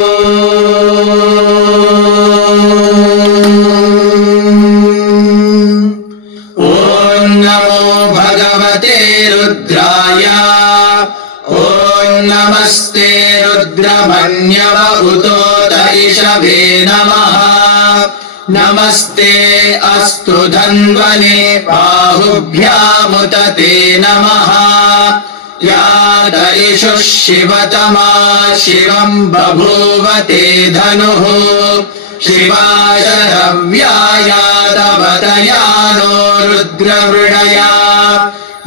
नमो भगवते रुद्राय। नमस्ते रुद्रमन्यवहुतोदयिषवे नमः। नमस्ते अस्तु धन्वने बाहुभ्यामुत ते नमः। या दयिषुः शिवतमा शिवम् बभूव ते धनुः। शिवाय रव्याया तवतया नो रुद्रवृणया।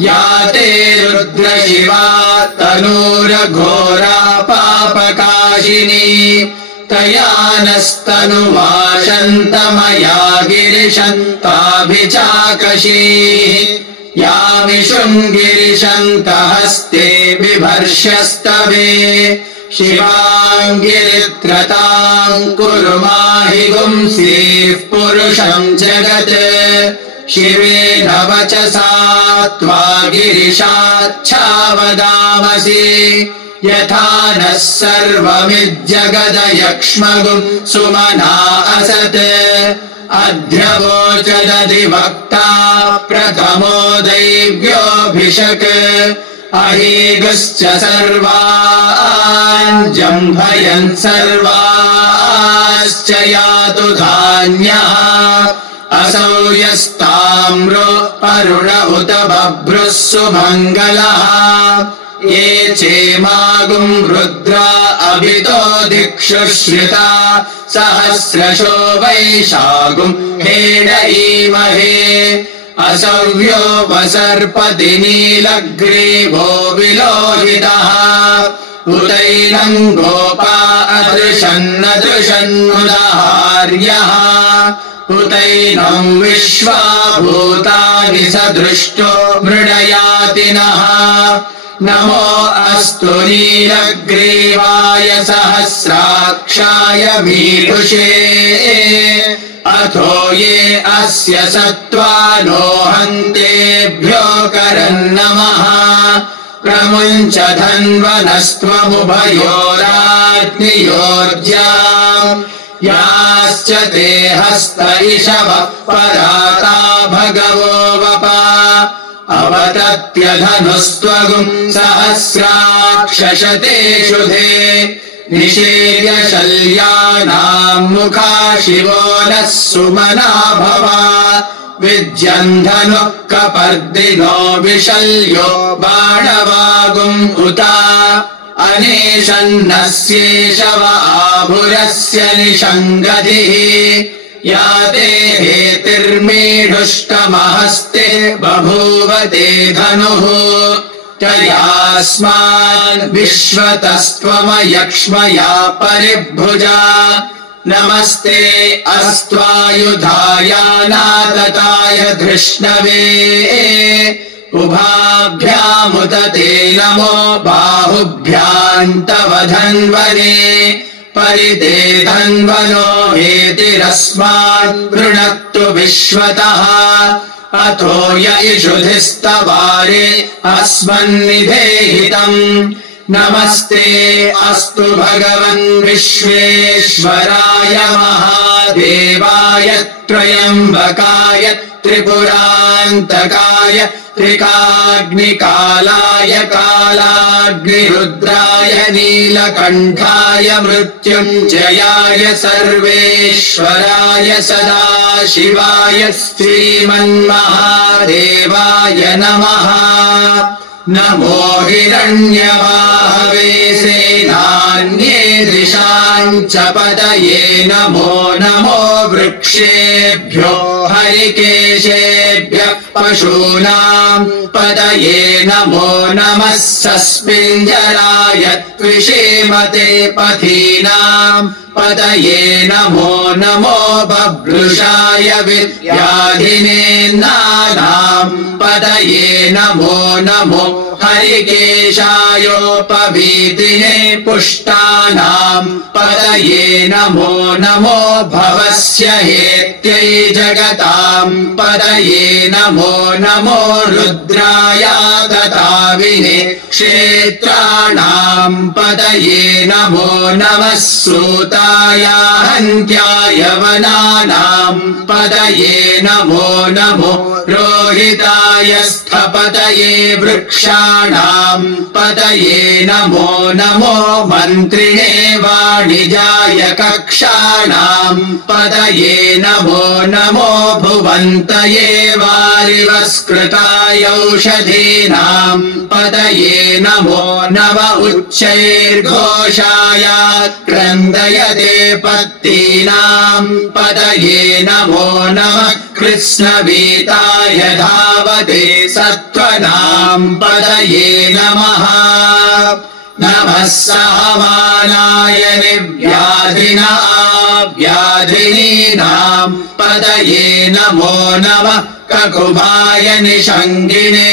या ते रुद्रशिवा तनूरघोरा पापकाशिनी। तया नस्तनुवाशन्तमया गिरिशन्ताभिचाकशीः। यामिषुङ्गिरिशन्तहस्ते बिभर्ष्यस्तवे। शिवाङ्गिरित्रताम् कुरु माहि गुंसीः पुरुषम् जगत्। शिवेन वचसा त्वा गिरिशाच्छावदामसि। यथा नः सर्वमिज्जगदयक्ष्मगुम् सुमना असत्। अध्यवोचदधिवक्ता प्रथमो दैव्योऽभिषक्। अहीगुश्च सर्वान् जम्भयन् सर्वाश्च यातु धान्यः। असौ यस्ताम्रो अरुण उत बभ्रुः सुमङ्गलः। ये चेमागुम् रुद्रा अभितो दिक्षुश्रिता। सहस्रशो वैशागुम् हेडईमहे। असव्यो वसर्पति नीलग्रीवो विलोहितः। उदैनम् गोपा अदृशन्नदृशन्नुदाहार्यः। उदैनम् विश्वा भूतानि सदृष्टो मृडयातिनः। नमो अस्तु नीलग्रीवाय सहस्राक्षाय मीढुषे। अथो ये अस्य सत्त्वानो हन्तेभ्यो करन्नमः। प्रमुञ्च धन्वनस्त्वमुभयोराग्नियोर्ज्याम्। याश्च ते हस्त इषवः पराता भगवो वपा। अवतत्यधनुस्त्वगुम् सहस्राक्षशते शुधे। निषेव्य शल्यानाम् मुखा शिवो नः सुमना भवा। विद्यन्धनुः कपर्दिनो विशल्यो बाणवागुम् उता। अनेशन्नस्येषव आभुरस्य निषङ्गधिः। या ते हेतिर्मीढुष्टमहस्ते बभूव ते धनुः। तयास्मान् विश्वतस्त्वमयक्ष्मया परिभुजा। नमस्ते अस्त्वायुधायानादताय धृष्णवे। उभाभ्यामुत ते नमो बाहुभ्याम् तव धन्वने। परिते धन्वनो हेतिरस्मान् वृणक्तु विश्वतः। अथो य इषुधिस्तवारे अस्मन्निधेहितम्। नमस्ते अस्तु भगवन् विश्वेश्वराय महादेवाय त्र्यम्बकाय त्रिपुरान्तकाय त्रिकाग्निकालाय कालाग्निरुद्राय नीलकण्ठाय मृत्युञ्जयाय सर्वेश्वराय सदाशिवाय श्रीमन्महादेवाय नमः। नमो हिरण्यवाहवे सेनान्ये दिशाम् च पतये। नमो नमो वृक्षेभ्यो हरिकेशेभ्यः पशूनाम् पतये। नमो नमः सस्मिञ्जराय त्विषेमते पथीनाम् पतये। नमो नमो बभ्रुषाय विद्याधिनेन्नानाम् पतये। नमो नमो हरिकेशायोपवीतिने पुष्टानाम् पतये नमो नमो भवस्य हेत्यै जगताम् पतये नमो नमो रुद्रायागताविने क्षेत्राणाम् पतये नमो नमः सूताय हन्त्याय वनानाम् पतये नमो नमो रोहिताय स्थपतये वृक्षाणाम् पतये नमो नमो मन्त्रिणे वाणिजाय कक्षाणाम् पतये नमो नमो भुवन्तये वारिवस्कृताय औषधीनाम् पतये नमो नम उच्चैर्घोषाय क्रन्दयते पत्तीनाम् पतये नमो नमः कृष्णवीताय धावते सत्त्वनाम् पतये नमः नमः सहमानाय निव्याधिना व्याधिनीनाम् पतये नमो नमः ककुभाय निषङ्गिने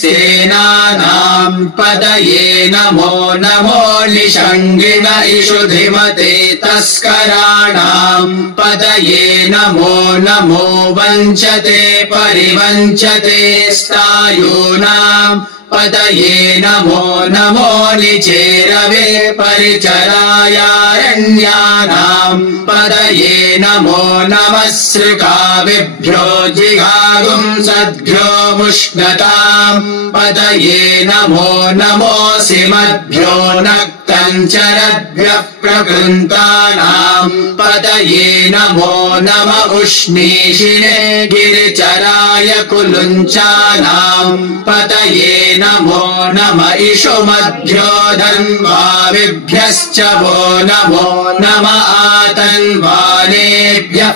सेनानाम् पतये नमो नमो निषङ्गिन इषुधिमते तस्कराणाम् पतये नमो नमो वञ्चते परिवञ्चते स्थायूनाम् पतये नमो नमो निचेरवे परिचरायारण्यानाम् पतये नमो नमः सृकाविभ्यो जिघागुंसद्भ्यो मुष्णताम् पतये नमो नमोऽसि मद्भ्यो नक्तञ्चरद्भ्यः प्रकृन्तानाम् पतये नमो नम उष्णीषिणे गिरिचराय कुलुञ्चानाम् पतये नमो नम इषुमद्भ्यो धन्वाविभ्यश्च वो नमो नम आतन्वानेभ्यः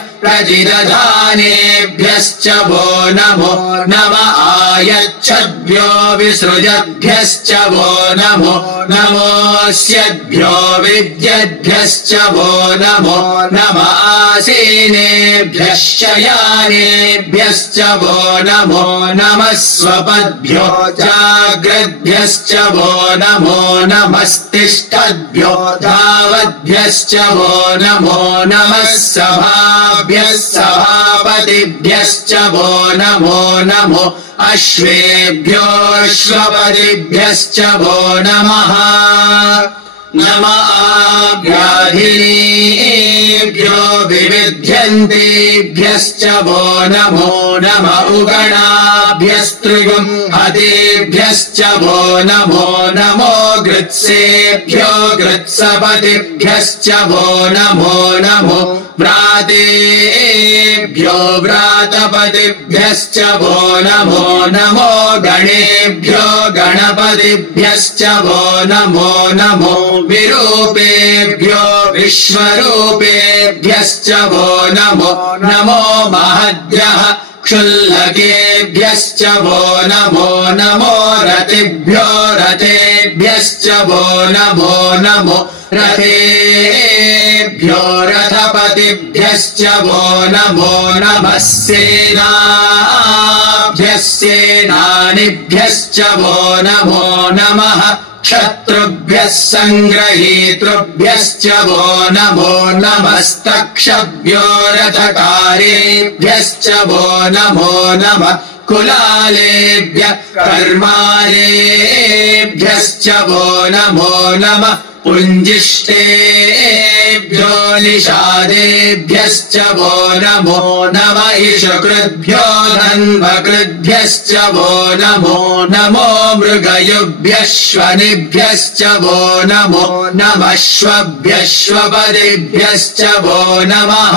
प्रजिदधानेभ्यश्च वो नमो नम आयच्छद्भ्यो विसृजद्भ्यश्च वो नमो नमोऽस्यद्भ्यो विद्यद्भ्यश्च वो नमो नम आसीनेभ्यः शयानेभ्यश्च वो नमो नमः स्वपद्भ्यो जाग्रद्भ्यश्च वो नमो नमस्तिष्ठद्भ्यो धावद्भ्यश्च वो नमो नमः सभाभ्यः सभापतिभ्यश्च वो नमो नमो अश्वेभ्योऽश्वपतिभ्यश्च वो नमः नम आव्याधिनीभ्यो विविध्यन्तेभ्यश्च वो नमो नम उगणाभ्यस्त्रिगुंहतेभ्यश्च वो नमो नमो गृत्सेभ्यो गृत्सपतिभ्यश्च वो नमो नमो व्रातेभ्यो व्रातपतिभ्यश्च वो नमो नमो गणेभ्यो गणपतिभ्यश्च वो नमो नमो विरूपेभ्यो विश्वरूपेभ्यश्च वो नमो नमो महद्भ्यः क्षुल्लकेभ्यश्च वो नमो नमो रतिभ्यो रथेभ्यश्च वो नमो नमो रथेभ्यो रथपतिभ्यश्च वो नमो नमः सेनाभ्यः सेनानिभ्यश्च वो नमो नमः क्षत्रुभ्यः सङ्ग्रहीतृभ्यश्च वो नमो नमस्तक्षभ्यो रथकारेभ्यश्च वो नमो नमः कुलालेभ्यः कर्मारेभ्यश्च वो नमो नमः पुञ्जिष्टेभ्यो निषादेभ्यश्च वो नमो नम इषुकृद्भ्यो धन्वकृद्भ्यश्च वो नमो नमो मृगयुभ्यश्वनिभ्यश्च वो नमो नमश्वभ्यश्वपदिभ्यश्च वो नमः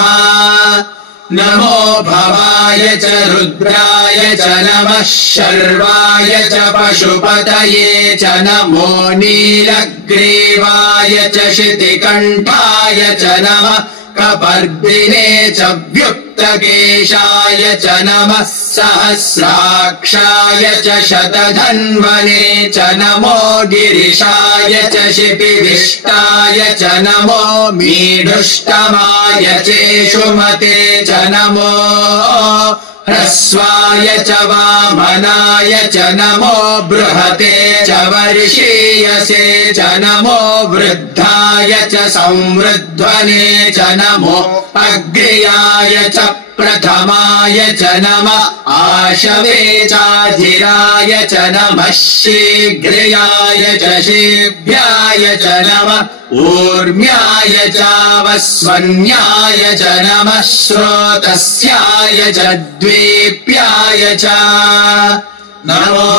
नमो भवाय च रुद्राय च नमः शर्वाय च पशुपतये च नमो नीलग्रीवाय च शितिकण्ठाय च नमः कपर्दिने च व्युक्तकेशाय च नमः सहस्राक्षाय च शतधन्वने च नमो गिरिशाय च शिपिविष्टाय च नमो मीढुष्टमाय चेषुमते च नमो ह्रस्वाय च वामनाय च नमो बृहते च वर्षीयसे च नमो वृद्धाय च संवृध्वने च नमो अग्र्याय च प्रथमाय च नमः आशवे चाधिराय च नमः शीघ्राय च शीघ्राय च नमः ऊर्म्याय चावस्वन्याय च नमः श्रोतस्याय च द्वीप्याय च नमो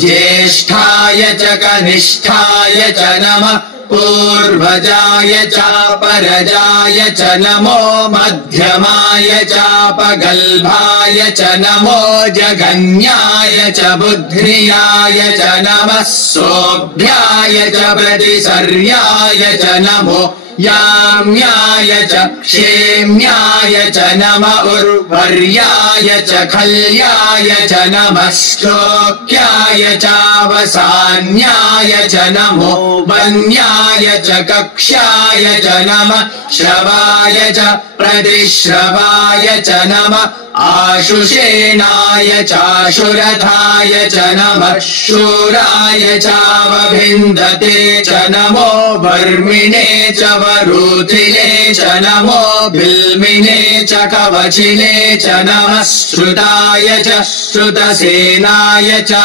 ज्येष्ठाय च कनिष्ठाय च नमः पूर्वजाय चापरजाय च नमो मध्यमाय चापगल्भाय च नमो जघन्याय च बुद्ध्याय च नमः सोऽभ्याय च प्रतिसर्याय च नमो याम्याय च क्षेम्याय च नम उर्वर्याय च खल्याय च नमः श्लोक्याय चावसान्याय च नमो वन्याय च कक्ष्याय च नमः श्रवाय च प्रतिश्रवाय च नमः आशुषेणाय चाशुरथाय च नमः शूराय चावभिन्दते च नमो वर्मिणे च वरूथिने च नमो बिल्मिने च कवचिने च नमः श्रुताय च श्रुतसेनाय च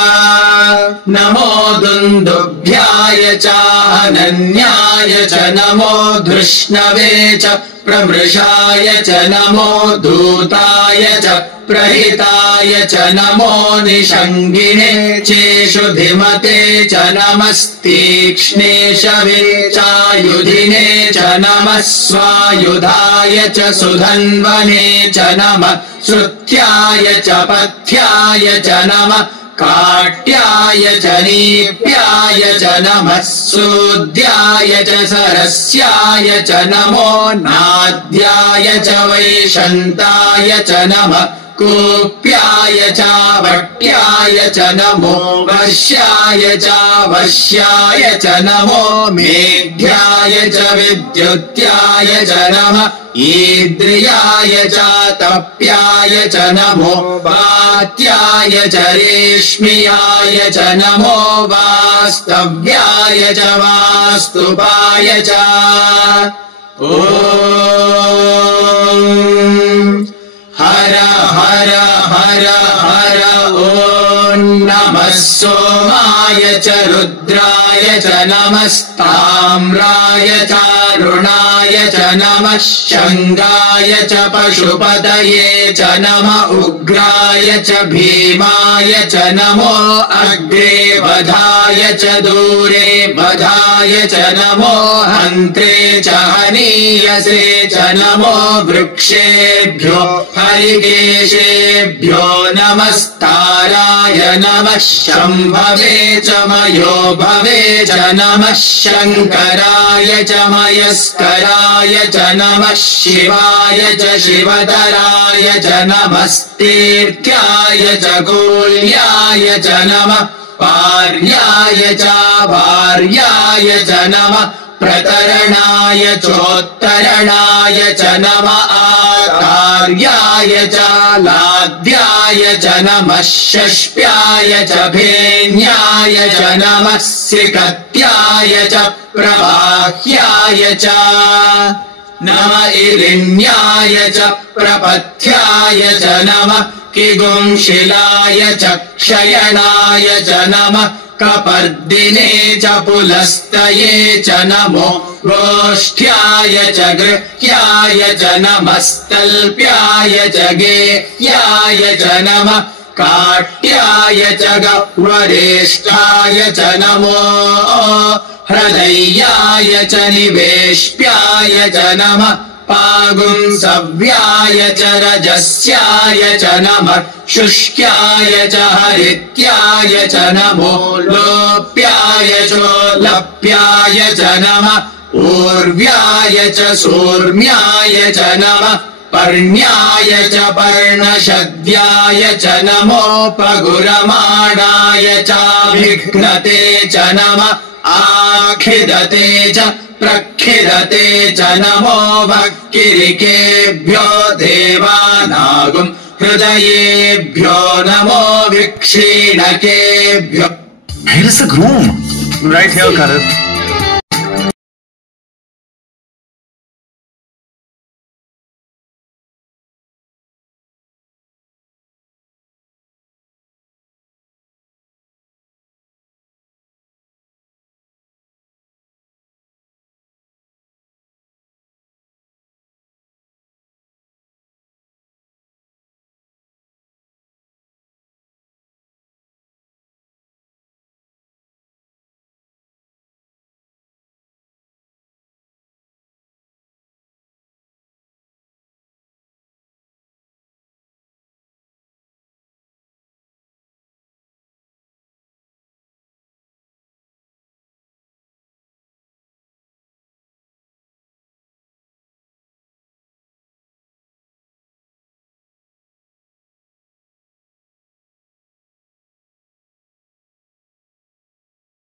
नमो दुन्दुभ्याय चानन्याय च नमो धृष्णवे च प्रमृषाय च नमो दूताय च प्रहिताय च नमो निषङ्गिने चेषु धिमते च नमस्तीक्ष्णे शवे चायुधिने च नमः स्वायुधाय च सुधन्वने च नमः श्रुत्याय च पथ्याय च नमः काट्याय च नीप्याय च नमः सूद्याय च सरस्याय च नमो नाद्याय च वैशन्ताय च नमः कूप्याय चावट्याय च नमो वर्ष्याय चावश्याय च नमो मेघ्याय च विद्युत्याय च नमः ईद्रियाय चातप्याय च नमो वात्याय च रेश्म्याय च नमो वास्तव्याय च वास्तुपाय च ॐ हर हर हर हर ॐ नमः सोमाय च रुद्राय च नमस्ताम्राय चारुणाय च नमः शङ्गाय च पशुपतये च नमः उग्राय च भीमाय च नमो अग्रे वधाय च दूरे वधाय च नमो हन्त्रे च हनीयसे च नमो वृक्षेभ्यो हरिकेशेभ्यो नमस्ताराय नमः शम्भवे च मयो भवे च नमः शङ्कराय च मयस्कराय च नमः शिवाय च शिवतराय च नमस्तीर्थ्याय च कूल्याय च नमः पार्याय च भार्याय च नमः प्रतरणाय चोत्तरणाय च नमः आचार्याय च लाद्याय च नमः षष्प्याय च भेन्याय च नमः सिकत्याय च प्रवाह्याय च नमः इलिन्याय च प्रपथ्याय च नमः किगुंशिलाय च क्षयणाय च नमः कपर्दिने च पुलस्तये च नमो गोष्ठ्याय च गृह्याय च नमस्तल्प्याय च गेह्याय च नमः काट्याय च गह्वरेष्ठाय च नमो हृदयाय च निवेश्याय च नमः पागुंसव्याय च रजस्याय च नमः शुष्क्याय च हरित्याय च नमो लोप्याय चोलप्याय च नमः ऊर्व्याय च सूर्म्याय च नमः पर्ण्याय च पर्णशद्याय च नमो पगुरमाणाय चाभिघ्नते च नमः आखिदते च प्रखिदते च नमो भक्किरिकेभ्यो देवानागुम् हृदयेभ्यो नमो विक्षीणकेभ्यो. Where is the groom? Right here, Karan.